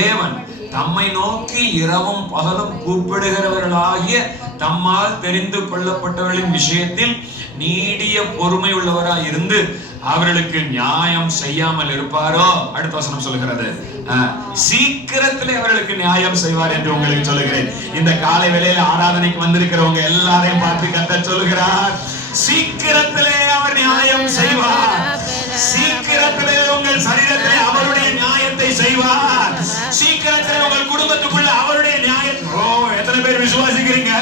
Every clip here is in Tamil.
தேவன் தம்மை நோக்கி இரவும் பகலும் கூப்பிடுகிறவர்களாகிய தம்மால் தெரிந்து கொள்ளப்பட்டவர்களின் விஷயத்தில் நீடிய பொறுமை உள்ளவராய் இருந்து அவர்களுக்கு நியாயம் செய்யாமல் இருப்பாரோ? அடுத்த வசனம் சொல்லுகிறது. சீக்கிரத்தில் சீக்கிரத்திலே அவர்களுக்கு நியாயம் செய்வார் என்று உங்களுக்கு சொல்லுகிறேன். இந்த காலை வேளையில ஆராதனைக்கு வந்திருக்கிறவங்க எல்லாரையும் பார்த்து கத்த சொல்லுகிறார். சீக்கிரத்திலே அவர் பேர் விசுவாசிக்கிறீங்க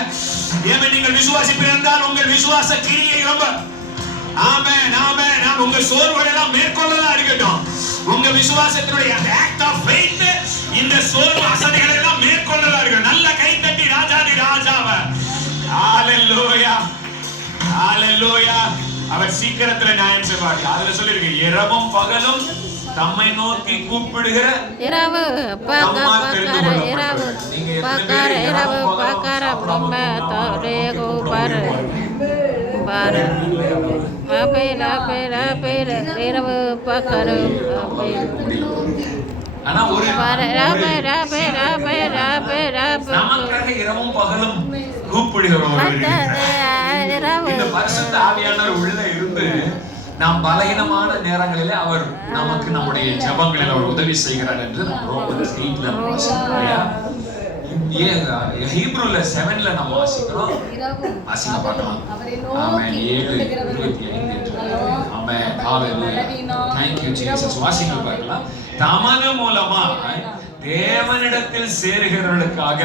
ஏமே நீங்கள் விசுவாசிப்பிருந்தால் உங்கள் விசுவாச கிரியை ரொம்ப ஆமென் ஆமென் நான் உங்க சோர்வுகள் எல்லாம் மேற்கொள்ளதா இருக்கட்டும். உங்க விசுவாசத்தினுடைய ஆக்ட் ஆஃப் ஃபெய்த் இந்த சோர்வு அசதிகளை எல்லாம் மேற்கொள்ளதா இருக்கட்டும். நல்ல கை தட்டி ராஜாதி ராஜாவ. ஹalleluya ஹalleluya அவர் சீக்கிரத்துல நியாயம் செய்வார் அதுல சொல்லிருக்கு இரவும் பகலும் தம்மை நோக்கி கூப்பிடுகிற இரவு பக்க பொம்ம தோரேகு பர பர பேர பேர பேர இரவு நமக்காக இரவும் பகலும் உள்ள இருந்து நாம் பலகீனமான நேரங்களிலே அவர் நமக்கு நம்முடைய ஜெபங்களில் அவர் உதவி செய்கிறார் என்று நம்ம ரோமன்ஸ் ஹீப்ரூல செவன்ல நம்ம வாசிக்கிறோம். வாசிக்க ஆமென். ஏழு இருபத்தி ஐந்து ஆமென். ஹalleluya thank you jesus. வாசிக்க பார்க்கலாம் தமது மூலமா தேவனிடத்தில் சேருகிறவர்களுக்காக